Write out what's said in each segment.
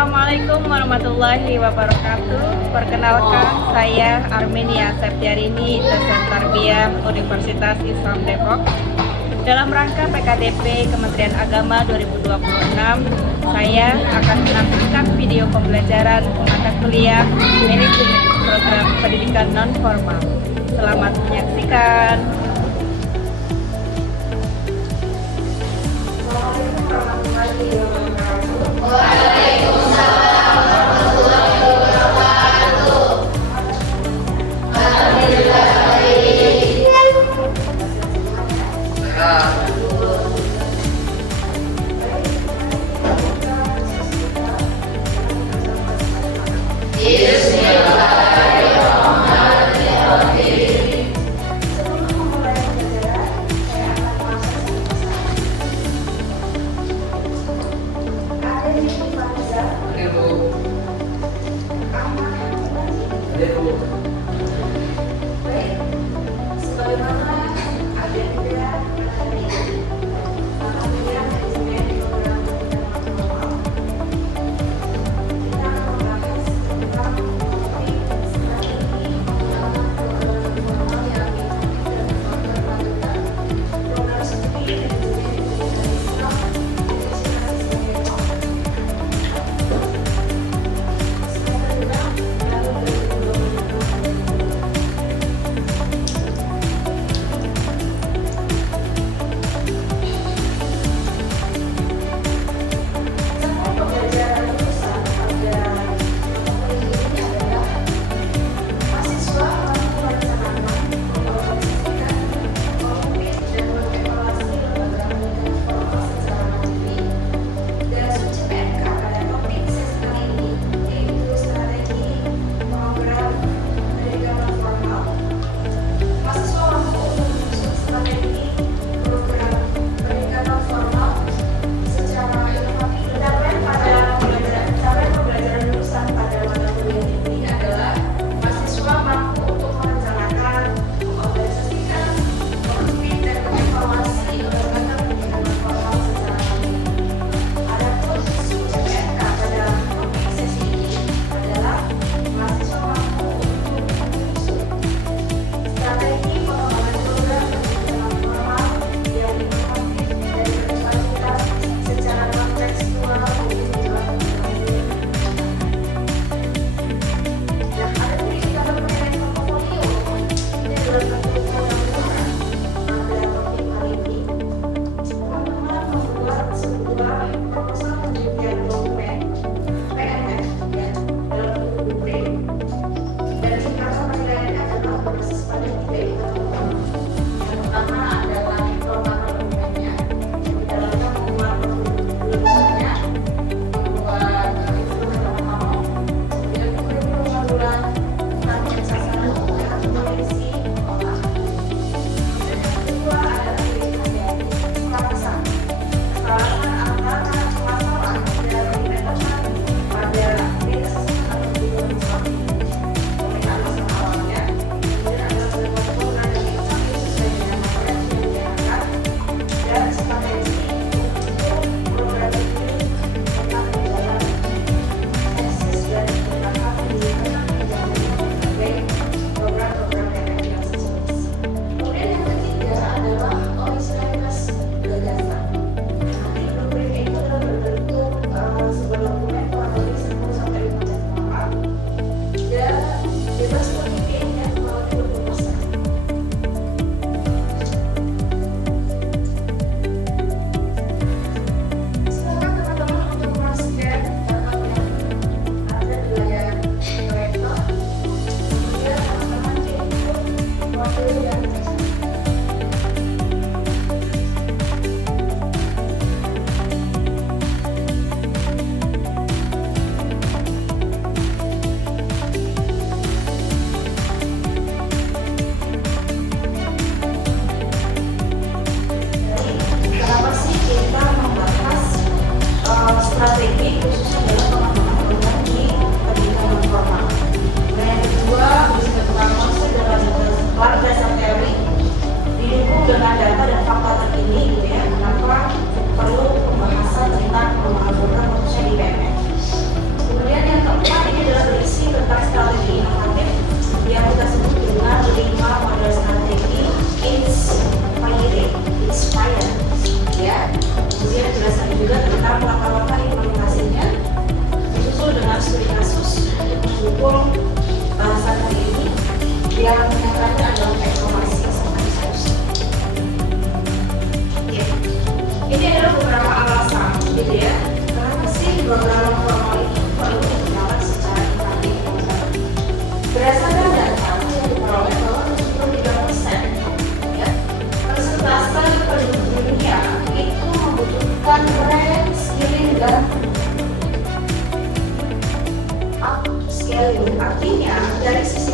Assalamualaikum warahmatullahi wabarakatuh. Perkenalkan, saya Armenia Septiarini, dosen Tarbiyah Universitas Islam Depok. Dalam rangka PKDP Kementerian Agama 2026, saya akan menampilkan video pembelajaran mata kuliah manajemen program pendidikan non-formal. Selamat menyaksikan. Assalamualaikum warahmatullahi wabarakatuh.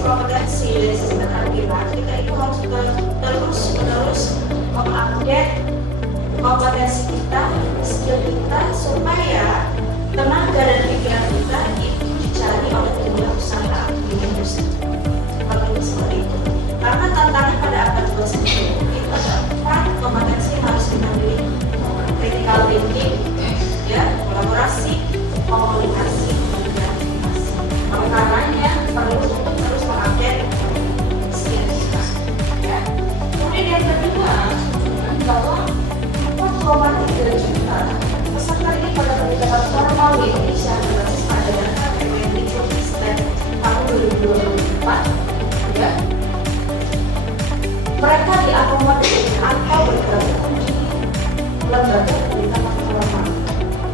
kompetensi dari sisi keterampilan, kita itu harus terus-menerus mengupdate kompetensi kita, skill kita, supaya tenaga dan pikiran kita itu dicari oleh dunia usaha di industri. Penting seperti itu. Karena tantangan pada abad 21 itu ada 4 kompetensi yang harus kita miliki: critical thinking, ya, kolaborasi, komunikasi, dan kreativitas. Oleh karenanya perlu untuk terus mengupdate skill kita. Ya. Kemudian yang kedua, bahwa 4,3 juta peserta ini pada pendidikan formal di Indonesia berbasis pada data BPND Konsisten tahun 2024. Ya. Mereka diakomodir atau bergabung di lembaga pendidikan non formal.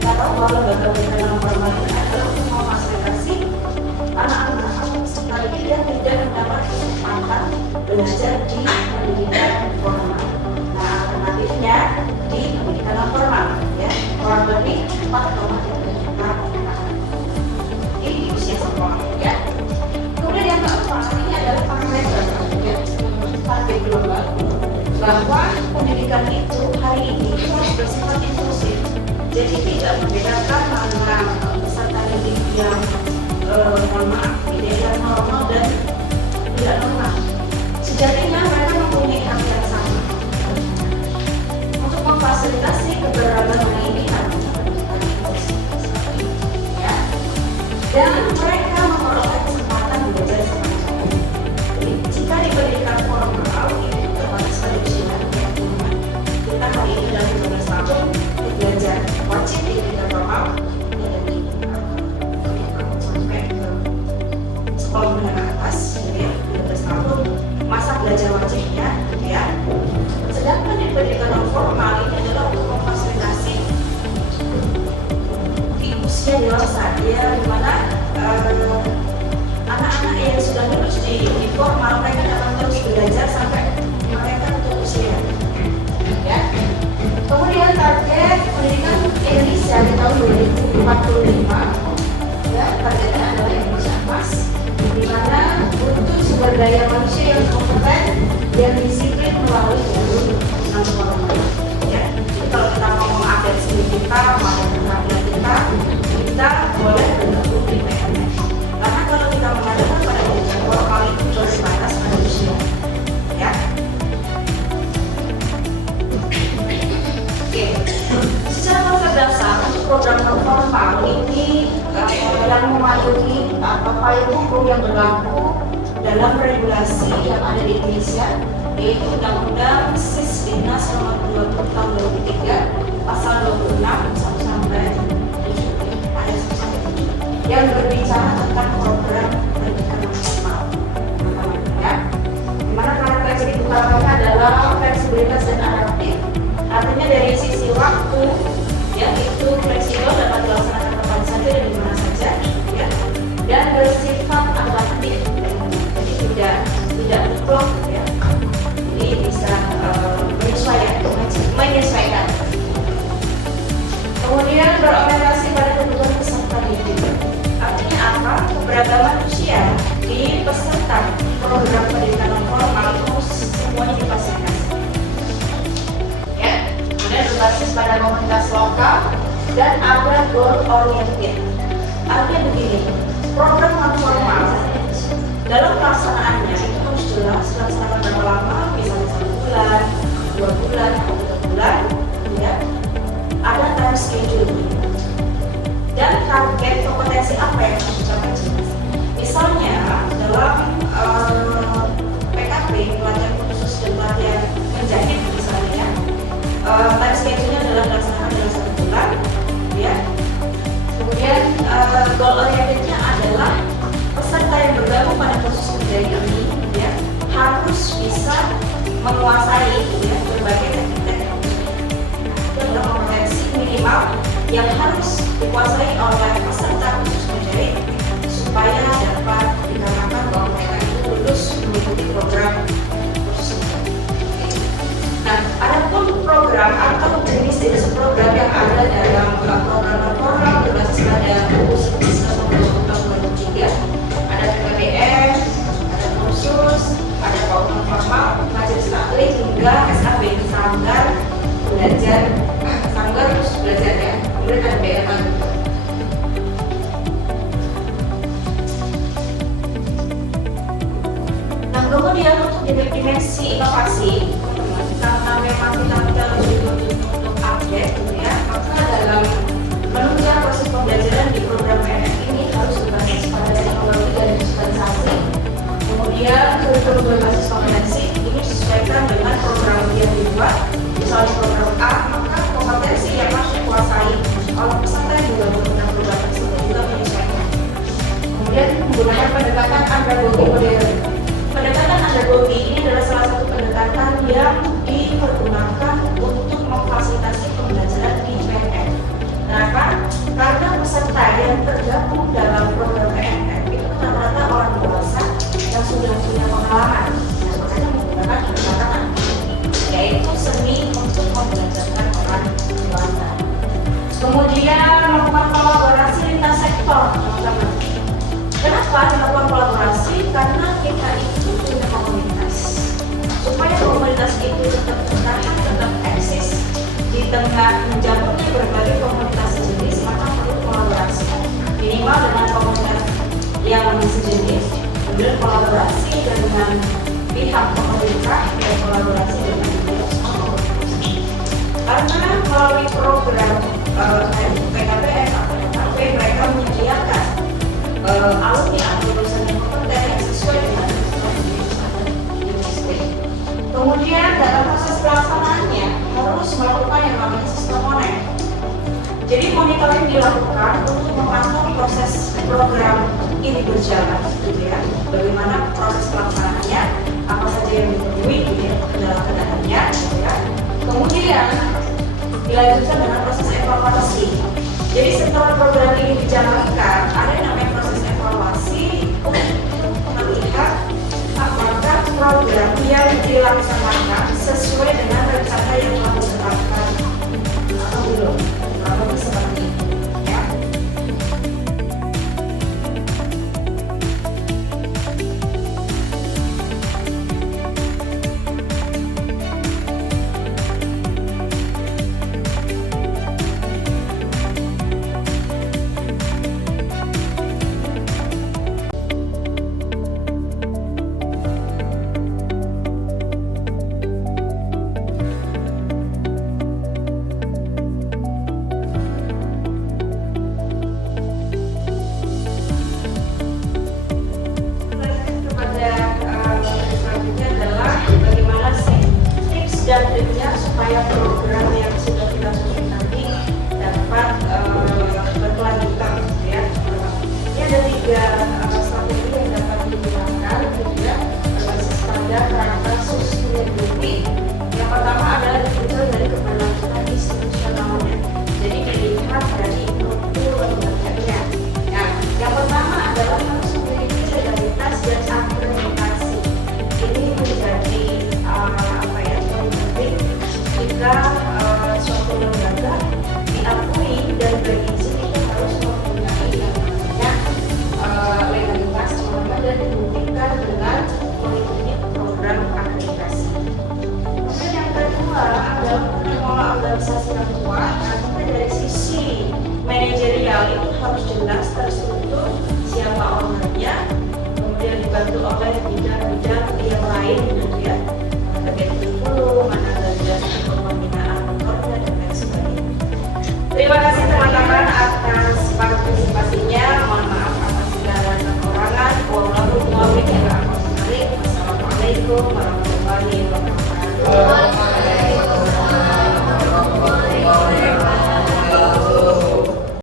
Kita tahu bahwa lembaga pendidikan non formal ini adalah untuk memfasilitasi anak-anak atau peserta ini yang tidak mendapat kesempatan belajar di pendidikan formal. Nah, alternatifnya di pendidikan non formal, ya, kurang lebih 4,3 juta di usia sekolah, ya. Kemudian yang keempat ini adalah parameter, ya, target global, bahwa pendidikan itu hari ini harus bersifat inklusif. Jadi tidak membedakan antara peserta didik yang mohon maaf, yang normal dan tidak normal. Sejatinya mereka mempunyai hak yang sama untuk memfasilitasi keberagaman ini harus pendidikan inklusif, ya. Dan mereka memperoleh kesempatan belajar sama-sama. Jadi jika di pendidikan formal itu terbatas pada usia kita hari ini dalam 12 tahun belajar wajib di pendidikan formal sampai ke sekolah menengah atas, ya, 12 tahun masa belajar wajibnya, ya. Sedangkan di pendidikan non formal ini adalah untuk memfasilitasi di usia dewasa, ya, di mana anak-anak yang sudah lulus di formal mereka dapat terus belajar sampai mereka untuk usia, ya. Kemudian target pendidikan Indonesia di tahun 2045, ya, targetnya adalah Indonesia Emas, di mana butuh sumber daya manusia yang kompeten dan disiplin melalui jalur non formal, ya. Jadi kalau kita ngomong update skill kita, mengupdate keterampilan kita boleh bergabung di PNS. Karena kalau kita mengadakan pada pendidikan formal itu terbatas pada usia, ya. Oke, secara konsep dasar untuk program non formal ini yang mematuhi payung hukum yang berlaku dalam regulasi yang ada di Indonesia, yaitu Undang-Undang Sisdiknas Nomor 20 Tahun 2003 Pasal 26 sampai 7 ayat 1 yang berbicara tentang program pendidikan non formal, ya. Dimana karakteristik utamanya adalah fleksibilitas dan adaptif. Artinya dari sisi waktu, ya, itu fleksibel, dapat dilaksanakan kapan saja dan di mana saja, ya, dan bersifat adaptif, jadi tidak blok, ya. Jadi bisa menyesuaikan. Kemudian berorientasi pada kebutuhan peserta didik. Artinya apa? Keberagaman usia di peserta program pendidikan non formal itu semuanya difasilitasi, ya. Kemudian berbasis pada komunitas lokal dan ada goal oriented. Artinya begini, program non formal dalam pelaksanaannya itu harus jelas dilaksanakan berapa lama, misalnya 1 bulan, 2 bulan, atau 3 bulan, ya. Ada time schedule dan target kompetensi apa yang harus dicapai jelas. Misalnya dalam PKP, pelatihan khusus dan pelatihan menjahit misalnya, time schedule-nya adalah dilaksanakan dalam 1 bulan, ya. Kemudian goal oriented-nya adalah peserta yang bergabung pada kursus menjahit ini, ya, harus bisa menguasai, ya, berbagai teknik-teknik. Itu adalah kompetensi minimal yang harus dikuasai oleh peserta kursus menjahit supaya dapat dikatakan bahwa mereka itu lulus mengikuti program kursus. Nah, adapun program atau jenis program yang ada dalam program non-formal berbasis pada UU 19 tahun 2003, ada PPDN, ada belajar sanggar terus belajar ya, kemudian ada BMA. Nah kemudian untuk dimensi inovasi, teman-teman, karena memang kita harus dituntut untuk update gitu ya, maka dalam menunjang proses pembelajaran di program PNS ini harus berbasis pada teknologi dan digitalisasi. Kemudian kurikulum berbasis kompetensi ini disesuaikan dengan program yang dibuat. Misalnya program A, maka kompetensi yang harus dikuasai oleh peserta yang digabung dengan program tersebut juga menyesuaikan. Kemudian menggunakan pendekatan andragogi modern. Pendekatan andragogi ini adalah salah satu pendekatan yang dipergunakan untuk memfasilitasi pembelajaran di PNS. Kenapa? Karena peserta yang tergabung dalam program PNS itu rata-rata orang dewasa yang sudah punya pengalaman. Nah, makanya menggunakan pendekatan andragogi, yaitu seni untuk membelajarkan orang dewasa. Kemudian melakukan kolaborasi lintas sektor, teman-teman. Kenapa dilakukan kolaborasi? Karena kita itu punya komunitas. Supaya komunitas itu tetap bertahan, tetap eksis di tengah menjamurnya berbagai komunitas sejenis, maka perlu kolaborasi. Minimal dengan komunitas yang sejenis, kemudian kolaborasi dengan pihak pemerintah dan kolaborasi dengan pihak komunitas. Karena melalui program PKPS atau PKP mereka menyediakan alumni atau lulusan yang kompeten yang sesuai dengan UNISP. Kemudian dalam proses pelaksanaannya harus melakukan yang namanya sistem monet. Jadi monitoring dilakukan untuk memantau proses program ini berjalan, gitu ya. Bagaimana proses pelaksanaannya, apa saja yang dipenuhi, gitu ya, kendala-kendalanya, gitu ya. Kemudian dilanjutkan dengan proses evaluasi. Jadi setelah program ini dijalankan, ada yang namanya proses evaluasi untuk melihat apakah program yang dilaksanakan sesuai dengan rencana yang telah ditetapkan atau belum. Lalu seperti itu, ya. Dan triknya supaya program yang sudah kita susun tadi dapat berkelanjutan, ya. Ini ada 3 strategi yang dapat digunakan, juga berbasis pada karakter sustainability. Yang pertama adalah ditinjau dari keberlanjutan institusionalnya. Jadi dilihat dari mutu lembaganya. Nah, yang pertama adalah harus memiliki legalitas dan akreditasi. Ini menjadi jika suatu lembaga diakui dan berizin itu harus mempunyai yang namanya legalitas dan dibuktikan dengan mengikuti program akreditasi. Kemudian yang kedua adalah mengelola organisasi yang kuat. Karena dari sisi manajerial itu harus jelas terstruktur siapa ownernya, kemudian dibantu oleh bidang-bidang yang lain.